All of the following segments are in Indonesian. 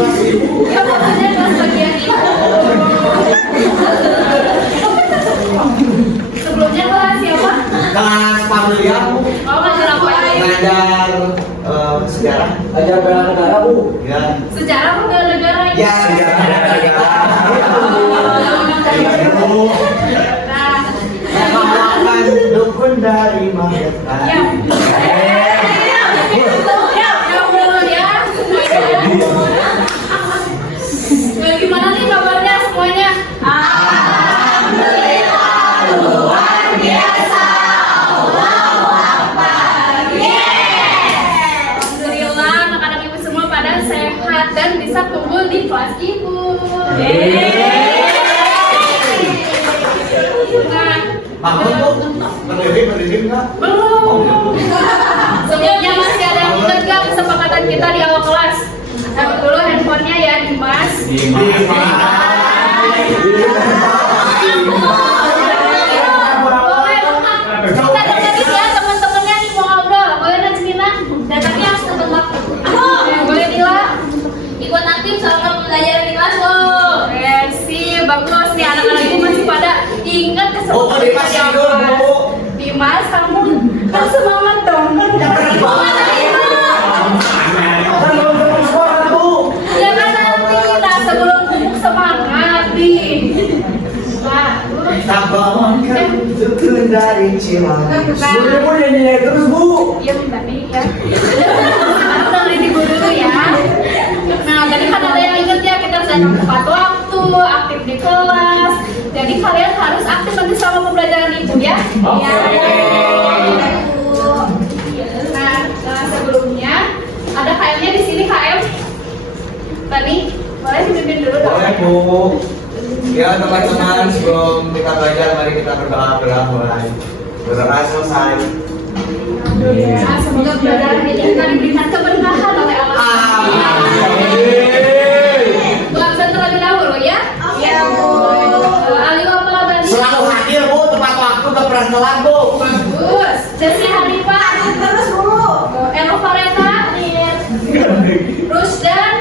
kelas ibu. Ya maksudnya kelas bagian ibu. Sebelumnya kelas siapa? Kelas Pamlia Bu. Oh, ngajar apa ya? Ngajar sejarah. Ajar bela negara Bu. Ya. Sejarah apa bela negara? Ya sejarah. Nah, Makan dukun dari Magetan. ya. Ya, gimana nih kabarnya semuanya? Alhamdulillah luar biasa. Allahu Akbar. Alhamdulillah anak-anak ibu semua pada sehat dan bisa kumpul di kelas ibu. Nah, Bangun Bu. Berdiri enggak? belum. Sebelumnya masih ada yang ingat gak kesepakatan kita di awal kelas? Taruh dulu handphonenya ya, Dimas. Boleh, kita dengerin ya teman-temannya nih mau ngobrol. Boleh Najmina? Dan tapi harus tepat waktu. Boleh Dila? Ikut aktif selama pembelajaran di kelas loh. Sip, bagus nih anak-anak ibu masih pada ingat Oh, Dimas yang dulu Bu. Dimas, kamu harus semangat dong. Semangat Dimas. Ya kan nanti, nah sebelum bubuk semangat nih. Nah, Sabarkan dukun dari Cimahi. Bu nyanyi terus Bu. iya bentar nih ya. Aku dengerin ibu dulu ya. Nah, tadi kan ada yang ingat ya, kita harus datang tepat waktu, aktif di kelas. Jadi kalian harus aktif nanti selama pembelajaran ibu ya. Iya. Nah, sebelumnya ada KM-nya di sini KM. Tani, boleh dipimpin dulu dong. Boleh Bu. Ya teman-teman, sebelum kita belajar mari kita berdoa mulai. Berdoa selesai. Nah, semoga pembelajaran ini kita diberikan keberkahan oleh Allah. Doa terlebih dahulu ya. Iya Bu. Selalu hadir Bu, tepat waktu, gak pernah telat Bu. Bagus. Desi Hanifah. Terus Bu. Elo Fareta. Rusdan.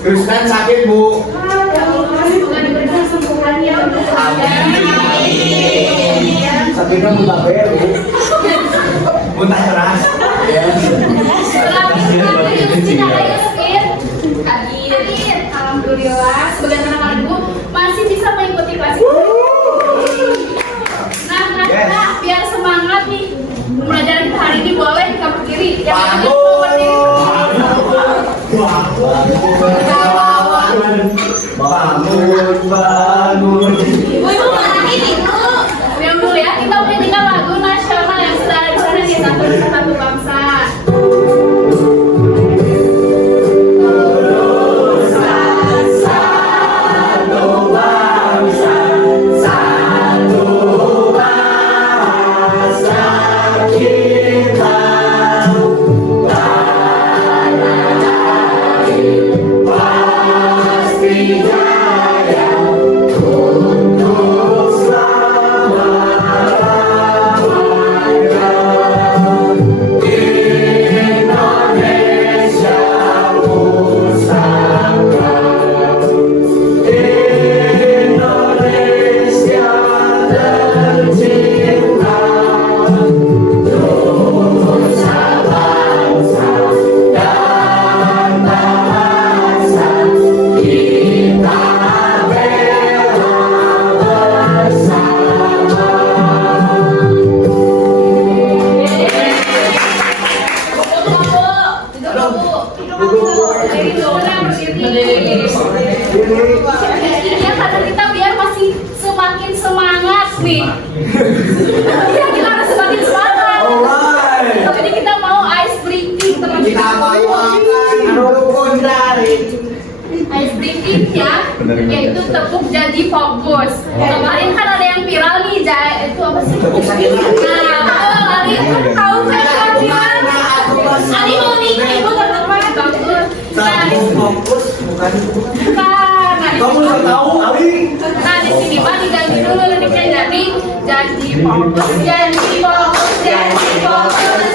Kristen sakit Bu. Ya Allah, semoga diberikan kesembuhannya untuk kalian. Sakitnya muntah bayar Bu. Muntah keras. Alhamdulillah, sebagian anak-anak ibu masih bisa mengikuti kelas ini. Nah, biar semangat nih pembelajaran kita hari ini boleh kita berdiri. Yang penting mau berdiri. Bangun. Ibu mana ini? Yang dulu ya, kita menyanyikan lagu nasional yang sudah ada di sana di Satu Nusa Satu Bangsa. Ya kata kita biar masih semakin semangat nih. Ya kita harus semakin semangat. Jadi kita mau ice breaking teman-teman. Kita bawakan rukun dari Ice breakingnya yaitu tepuk janji fokus. Kemarin kan ada yang viral nih, itu apa sih? Nah, Ali tahu kan gimana? Ali mau nikah ibu teman-teman. Tabung fokus bukan Nah, kamu nggak tahu Ali. Nah, di sini Pak diganti dulu liriknya jadi janji fokus, janji fokus, janji fokus.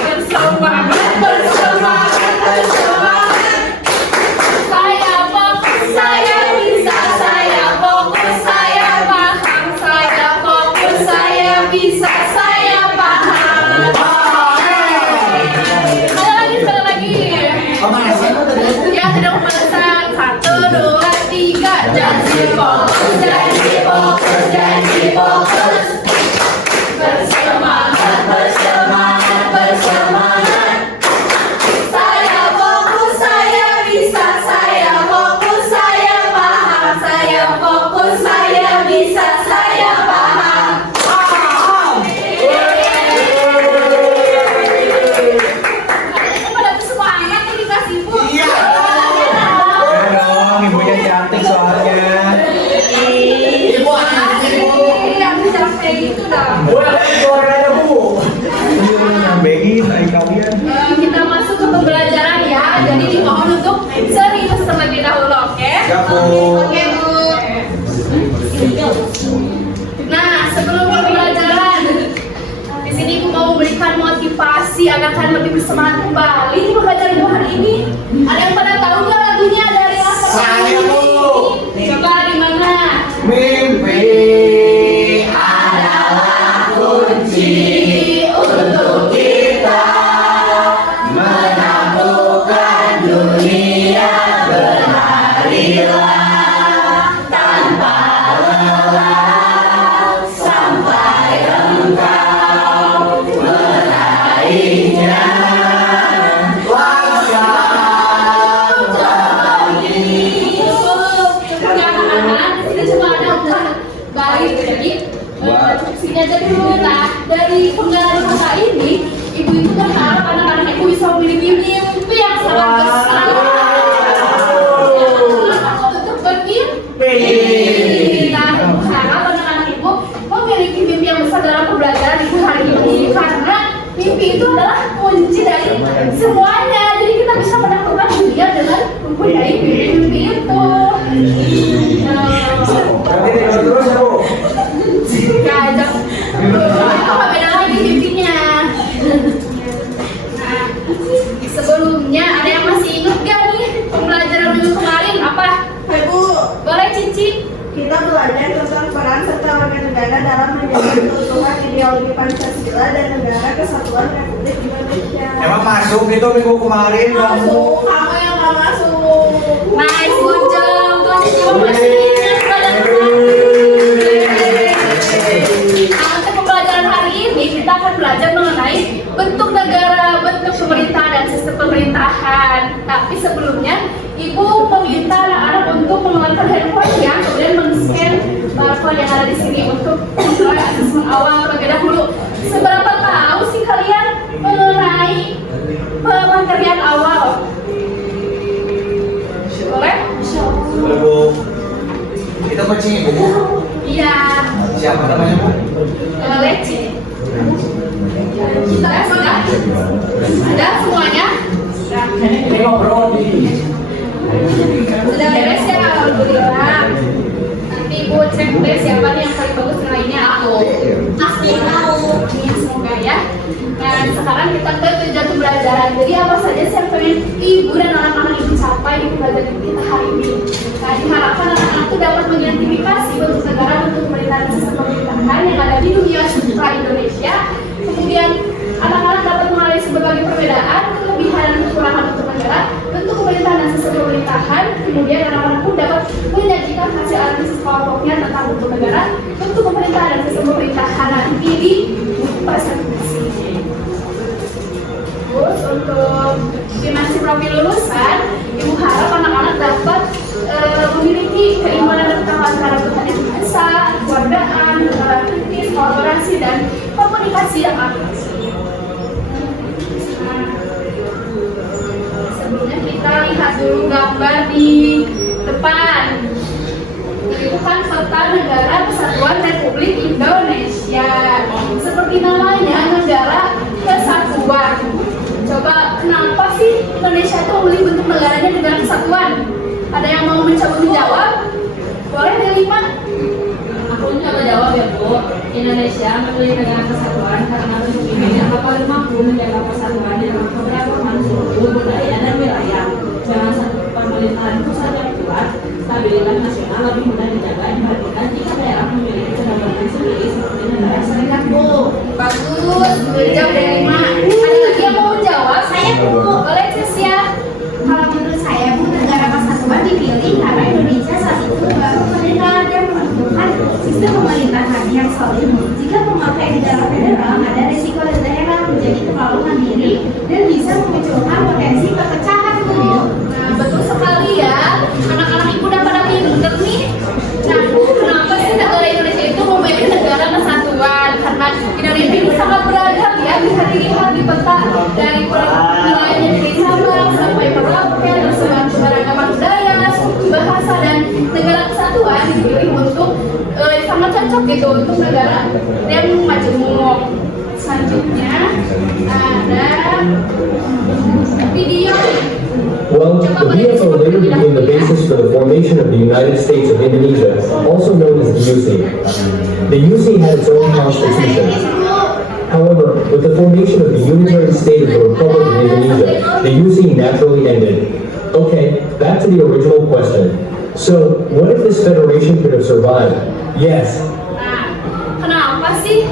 Bersemangat, bersemangat, bersemangat. Ya, tidak pemanasan. 1, 2, 3. Janji fokus, janji fokus, janji fokus. Bersemangat, bersemangat, bersemangat. Saya fokus, saya bisa, saya fokus, saya paham. Saya fokus, saya bisa, saya paham. Katanya pada bersemangat nih dikasih bu. Iya. Ya dong, ibunya cantik soalnya. Ibu anjing, ibu. Yang bisa kayak gitu dah. Boleh suaranya bu. Nyambengin ayo kalian. Kita masuk ke pembelajaran ya. Jadi dimohon untuk serius terlebih dahulu, oke? Siap, Bu. Oke, Bu. Nah, sebelum pembelajaran, di sini aku mau memberikan motivasi agar kalian lebih bersemangat kembali di pembelajaran Bu hari ini. Ada yang pada tahu nggak lagunya dari Laskar Saya, Bu. Coba di mana? Mimpi adalah kunci untuk kita menemukan dunia. Berlarilah tanpa lelah sampai engkau meraihnya. Langkah pagi. Anak-anak di sini cuma ada udah baik jadi sini aja dulu. Nah, dari pengalaman kakak ini, ibu itu berharap anak-anak ibu bisa memiliki mimpi yang sangat besar. Untuk bermimpi. Nah, ibu harap anak-anak ibu memiliki mimpi yang besar dalam pembelajaran ibu hari ini karena mimpi itu adalah kunci dari semuanya. Jadi kita bisa menaklukkan dunia dengan mempunyai mimpi itu. Nanti terus ya bu. Kacau. Apa beda lagi mimpinya? Nah, sebelumnya ada yang masih ingat gak nih pembelajaran minggu kemarin apa? Ibu, Boleh Cici? kita belajar tentang peran serta warga negara dalam menjaga keutuhan ideologi Pancasila dan Negara Kesatuan Republik Indonesia. Emang masuk itu minggu kemarin Masuk, kamu yang nggak masuk. Nice, good job. Tuh, Cici masih ingat pelajaran kemarin. Nah, untuk pembelajaran hari ini kita akan belajar mengenai bentuk negara, bentuk pemerintahan dan sistem pemerintahan. Tapi sebelumnya, Ibu meminta anak-anak untuk mengeluarkan handphone-nya, kemudian men-scan barcode yang ada di sini untuk memulai asesmen awal terlebih dahulu. Seberapa tahu sih kalian mengenai pemakaian awal? Boleh? Bu. Kita kucing ibu, Bu. Iya. Siapa namanya, Bu? Leci. Sudah? Ada semuanya? Ini ngobrol di. Sudah beres ya, alhamdulillah. Nanti Ibu cek deh siapa nih yang paling bagus nilainya. Aku tahu. Semoga ya. Nah, sekarang kita ke tujuan pembelajaran. Jadi apa saja sih yang pengen Ibu dan anak-anak Ibu capai di pembelajaran kita hari ini? Nah, diharapkan anak-anak itu dapat mengidentifikasi bentuk negara, bentuk pemerintahan, sistem pemerintahan yang ada di dunia seluruh Indonesia. Kemudian anak-anak dapat mengenali berbagai perbedaan, kelebihan dan kekurangan bentuk negara, bentuk pemerintahan dan sistem pemerintahan. Kemudian anak-anak pun dapat menyajikan hasil analisis kelompoknya tentang bentuk negara, bentuk pemerintahan dan sistem pemerintahan nanti di presentasi. Terus untuk dimensi profil lulusan, Ibu harap anak-anak dapat memiliki keimanan tentang antara Tuhan yang Maha Esa, keluargaan, kritis, kolaborasi dan komunikasi yang aktif. Sebelumnya kita lihat dulu gambar di depan. Itu kan peta negara Kesatuan Republik Indonesia. Seperti namanya, negara kesatuan. Coba kenapa sih Indonesia itu memilih bentuk negaranya negara kesatuan? Ada yang mau mencoba menjawab? Boleh Delima? Aku coba jawab ya Bu. Indonesia memilih negara kesatuan karena bentuk ini yang paling mampu menjaga persatuan dan keberagaman suku, budaya dan wilayah. Dengan satu pemerintahan pusat yang kuat, stabilitas nasional lebih mudah dijaga dibandingkan jika daerah memiliki kedaulatan sendiri seperti negara serikat Bu. Bagus, berjawab Delima. Ada lagi yang mau menjawab? Saya Bu. Boleh Cis ya? Kalau menurut yang solid jika memakai negara federal ada risiko daerah menjadi terlalu mandiri dan bisa memunculkan potensi perpecahan tuh. Nah, betul sekali ya. Anak-anak ibu udah pada pinter nih. Nah, kenapa sih negara Indonesia itu memiliki negara kesatuan? Karena Indonesia ini sangat beragam ya, bisa dilihat di peta dari wilayahnya dari Sabang sampai Merauke, tersebar beragam budaya, suku, bahasa, dan negara kesatuan dipilih untuk sangat cocok gitu untuk negara yang majemuk. Selanjutnya ada video. Well, the VFO later became the basis for the formation of the United States of Indonesia, also known as the UC. The UC had its own constitution. However, with the formation of the unitary state of the Republic of Indonesia, the UC naturally ended. Okay, back to the original question. So, what if this federation could have survived? Yes. Nah, kenapa sih?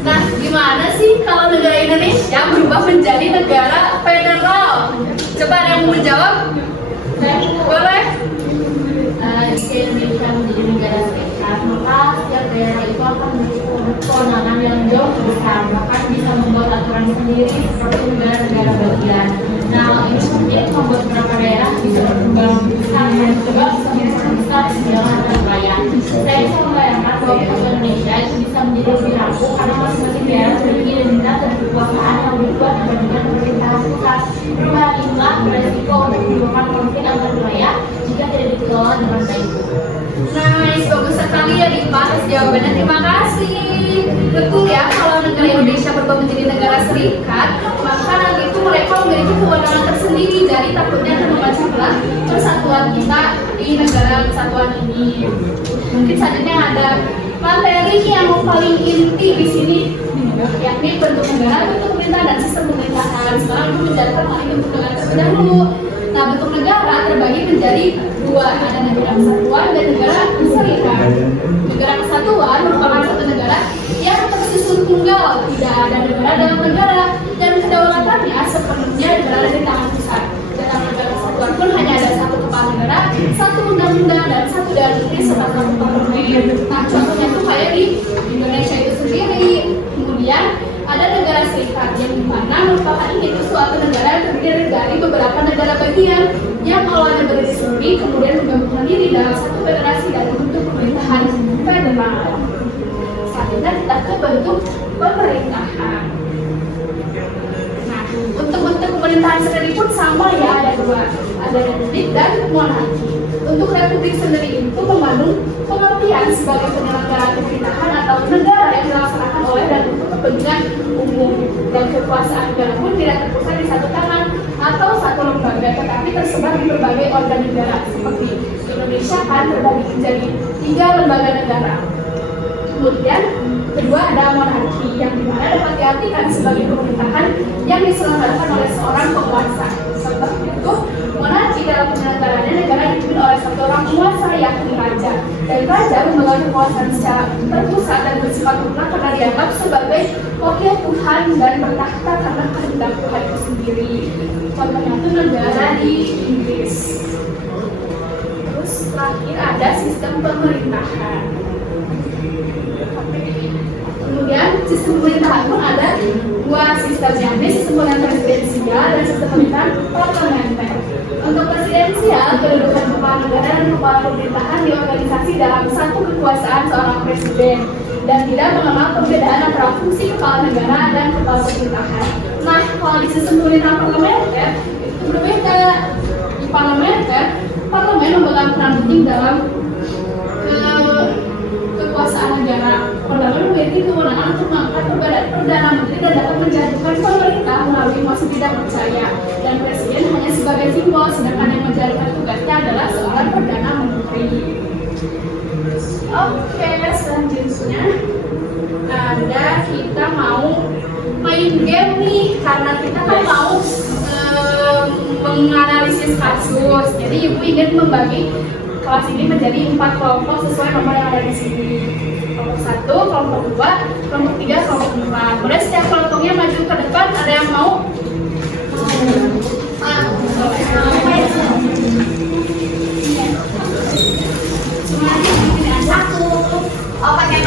Nah, gimana sih kalau negara Indonesia berubah menjadi negara federal? Coba ada yang mau menjawab? Boleh? Jika Indonesia menjadi negara serikat, maka setiap daerah itu akan memiliki kewenangan yang jauh lebih besar, bahkan bisa membuat aturan sendiri seperti negara-negara bagian. Nah, ini mungkin membuat beberapa daerah bisa berkembang lebih besar dan juga bisa memperbesar kesenjangan raya. Saya bisa membayangkan bahwa Indonesia itu bisa menjadi lebih rapuh karena masing-masing daerah memiliki identitas dan kekuasaan yang lebih kuat dibandingkan pemerintahan pusat. Perubahan inilah beresiko untuk menimbulkan konflik antar wilayah jika tidak dikelola dengan baik. Nice, bagus sekali ya Dipa atas jawabannya, terima kasih. Betul ya, kalau negara Indonesia berubah menjadi negara serikat, maka nanti itu mereka memiliki kewenangan tersendiri, jadi takutnya akan memecah belah persatuan kita di negara kesatuan ini. Mungkin selanjutnya ada materi yang paling inti di sini, yakni bentuk negara, bentuk pemerintahan, dan sistem pemerintahan. Sekarang itu menjelaskan mengenai bentuk negara terlebih dahulu. Nah, bentuk negara terbagi menjadi dua, ada negara kesatuan dan negara serikat. Negara kesatuan merupakan satu negara yang tersusun tunggal, tidak ada negara dalam negara, dan kedaulatannya sepenuhnya berada di tangan pusat. Dalam negara kesatuan pun hanya ada satu kepala negara, satu undang-undang, dan satu daerah negeri serta satu parlemen. Nah, contohnya tuh kayak di Indonesia itu sendiri. Kemudian ada negara serikat yang dimana merupakan itu suatu negara yang terdiri dari beberapa negara bagian yang awalnya berdiri sendiri kemudian menggabungkan diri dalam satu federasi dan bentuk pemerintahan federal. Selanjutnya kita ke bentuk pemerintahan. Nah, untuk bentuk pemerintahan sendiri pun sama ya, ada dua, ada republik dan monarki. Untuk republik sendiri itu mengandung pengertian sebagai penyelenggaraan pemerintahan atau negara yang dilaksanakan oleh dan untuk kepentingan umum, dan kekuasaan negara pun tidak terpusat di satu tangan atau satu lembaga, tetapi tersebar di berbagai organ negara. Seperti Indonesia kan terbagi menjadi 3 lembaga negara. Kemudian kedua ada monarki, yang dimana dapat diartikan sebagai pemerintahan yang diselenggarakan oleh seorang penguasa. Seperti itu, monarki dalam penyelenggaraannya negara dipimpin oleh satu orang penguasa, yakni raja. Dan raja memegang kekuasaan secara terpusat dan bersifat mutlak karena dianggap sebagai wakil Tuhan dan bertahta karena kehendak Tuhan itu sendiri. Contohnya itu negara di Inggris. Terus terakhir ada sistem pemerintahan. Kemudian sistem pemerintahan pun ada 2 sistem, yakni sistem pemerintahan presidensial dan sistem pemerintahan parlementer. Untuk presidensial, kedudukan kepala negara dan kepala pemerintahan diorganisasi dalam satu kekuasaan seorang presiden dan tidak mengenal perbedaan antara fungsi kepala negara dan kepala pemerintahan. Nah, kalau di sistem pemerintahan parlementer itu berbeda. Di parlementer, parlemen memegang peran penting dalam kekuasaan negara. Parlemen memiliki kewenangan untuk mengangkat perdana menteri dan dapat menjatuhkan pemerintah melalui mosi tidak percaya. Dan presiden hanya sebagai simbol, sedangkan yang menjalankan tugasnya adalah seorang perdana menteri. Oke, selanjutnya ada kita mau main game nih, karena kita kan mau menganalisis kasus. Jadi ibu ingin membagi kelas ini menjadi 4 kelompok sesuai nomor yang ada di sini. Kelompok 1, kelompok 2, kelompok 3, kelompok 4. Boleh setiap kelompoknya maju ke depan. Ada yang mau? Satu. Oh, pakai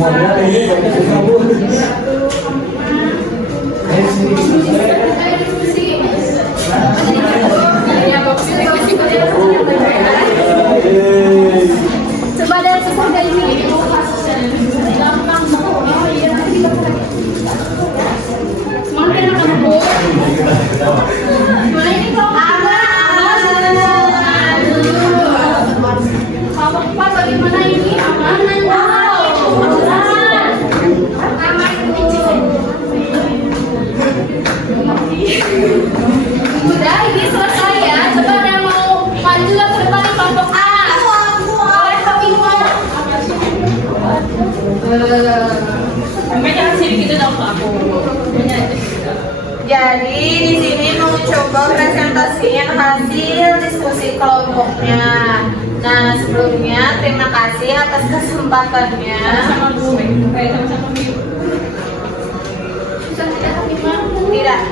Semuanya ini banyak kabur. Ayo sini. Coba dari sesudah ini. Semuanya enak kan, Bu? Gimana ini kalau kalau Pak bagaimana ini? Aman? Udah, ini selesai ya. Coba ada yang mau maju ke depan di kelompok A. Boleh tapi mau. Sampai jangan sini gitu dong ke aku. Jadi di sini mau coba presentasiin hasil diskusi kelompoknya. Nah sebelumnya terima kasih atas kesempatannya. Sama gue, kayak sama-sama gue. Tidak.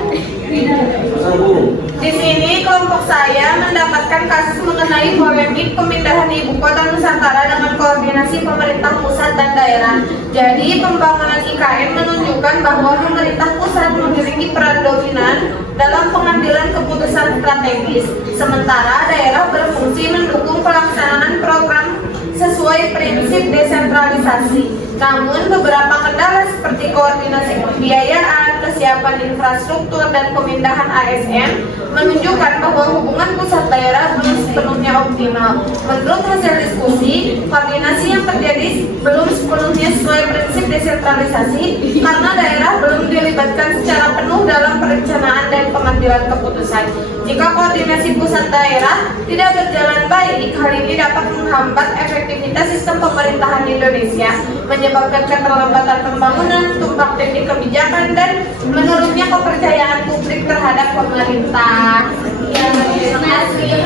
Di sini kelompok saya mendapatkan kasus mengenai polemik pemindahan ibu kota Nusantara dengan koordinasi pemerintah pusat dan daerah. Jadi pembangunan IKN menunjukkan bahwa pemerintah pusat memiliki peran dominan dalam pengambilan keputusan strategis, sementara daerah berfungsi mendukung pelaksanaan program sesuai prinsip desentralisasi. Namun beberapa kendala seperti koordinasi pembiayaan, kesiapan infrastruktur, dan pemindahan ASN menunjukkan bahwa hubungan pusat daerah belum sepenuhnya optimal. Menurut hasil diskusi, koordinasi yang terjadi belum sepenuhnya sesuai prinsip desentralisasi karena daerah belum dilibatkan secara penuh dalam perencanaan dan pengambilan keputusan. Jika koordinasi pusat daerah tidak berjalan baik, hal ini dapat menghambat efektivitas sistem pemerintahan Indonesia, menyebabkan keterlambatan pembangunan, tumpang tindih kebijakan, dan menurunnya kepercayaan publik terhadap pemerintah. Ya, terima kasih.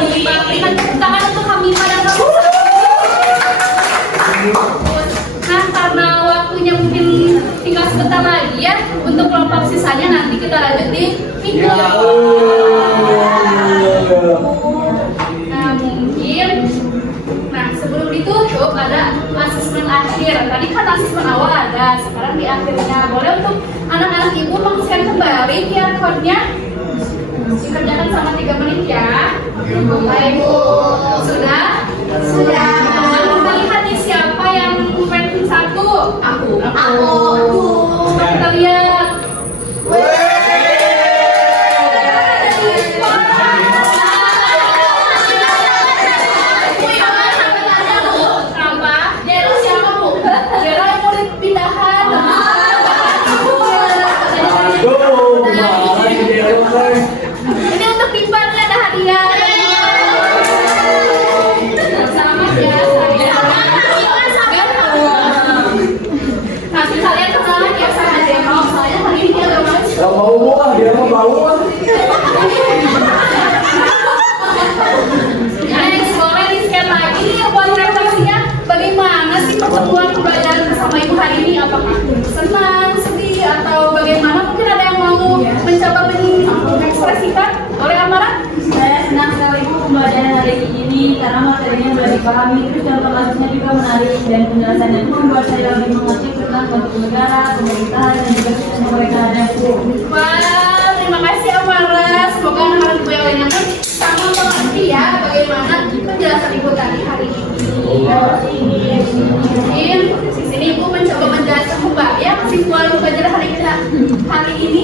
Berikan tepuk tangan untuk kami pada kamu. Nah, karena waktunya mungkin tinggal sebentar lagi ya, untuk kelompok sisanya nanti kita lanjut di minggu. Nah, mungkin sebelum ditutup ada asesmen akhir. Tadi kan asesmen awal ada, sekarang di akhirnya boleh untuk anak-anak ibu meng-scan kembali QR code-nya. Dikerjakan sama 3 menit ya. Bapak Ibu sudah? Sudah. Aku melihat nih siapa yang ranking 1? Aku. Kita lihat. Ini untuk timbangan ada hadiah. Selamat ya. Nanti kalian kenalan ya sama Zeno. Soalnya hari ini ada mas. Gak mau buah, dia mau bawa. Next, boleh di-scan lagi buat refleksinya. Bagaimana sih pertemuan pembelajaran bersama ibu hari ini? Apakah senang, sedih, atau bagaimana? Mungkin ada yang mau mencoba mengekspresikan oleh Amara? Saya senang sekali Bu pembelajaran hari ini karena materinya sudah dipahami, terus contoh kasusnya juga menarik dan penjelasannya pun membuat saya lebih mengerti tentang bentuk negara, pemerintahan, dan juga sistem pemerintahannya Bu. Wah, terima kasih Amara. Semoga anak-anak ibu yang lainnya pun sama mengerti ya bagaimana penjelasan ibu tadi hari ini. Mungkin di sini ibu mencoba menjelaskan kembali ya visual belajar hari ini.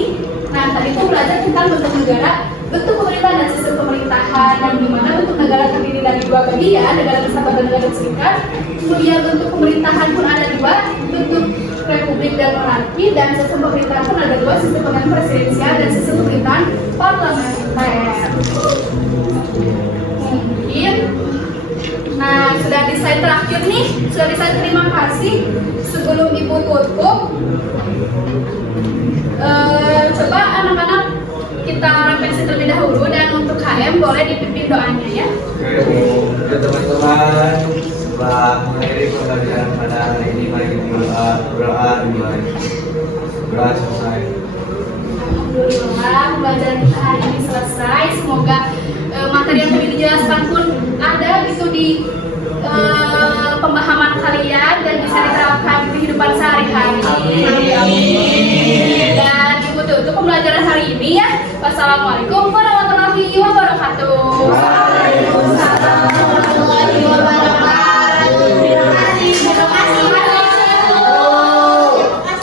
Nah, tadi itu belajar tentang bentuk negara, bentuk pemerintahan dan sistem pemerintahan, dan di mana bentuk negara terdiri dari 2 bagian, negara kesatuan dan negara serikat. Kemudian bentuk pemerintahan pun ada 2, bentuk republik dan monarki, dan sistem pemerintahan pun ada 2, sistem pemerintahan presidensial dan sistem pemerintahan parlementer. Mungkin, nah sudah di slide terakhir nih, sudah di slide terima kasih. Sebelum ibu tutup, coba anak-anak kita refleksi terlebih dahulu, dan untuk KM boleh dipimpin doanya ya. Oke Bu, ya teman-teman, setelah mengakhiri pembelajaran pada hari ini, mari kita berdoa dimulai. Berdoa selesai. Alhamdulillah, pembelajaran kita hari ini selesai. Semoga materi yang tadi dijelaskan pun ada gitu di pemahaman kalian dan bisa diterapkan di kehidupan sehari Assalamualaikum warahmatullahi wabarakatuh. Waalaikumsalam warahmatullahi wabarakatuh. Terima kasih.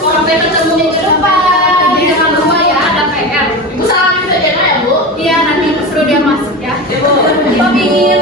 Sampai ketemu minggu depan. Jangan lupa ya ada PR. Ibu salamin saja ya Bu. Iya nanti suruh dia masuk ya. Ibu. Pamit.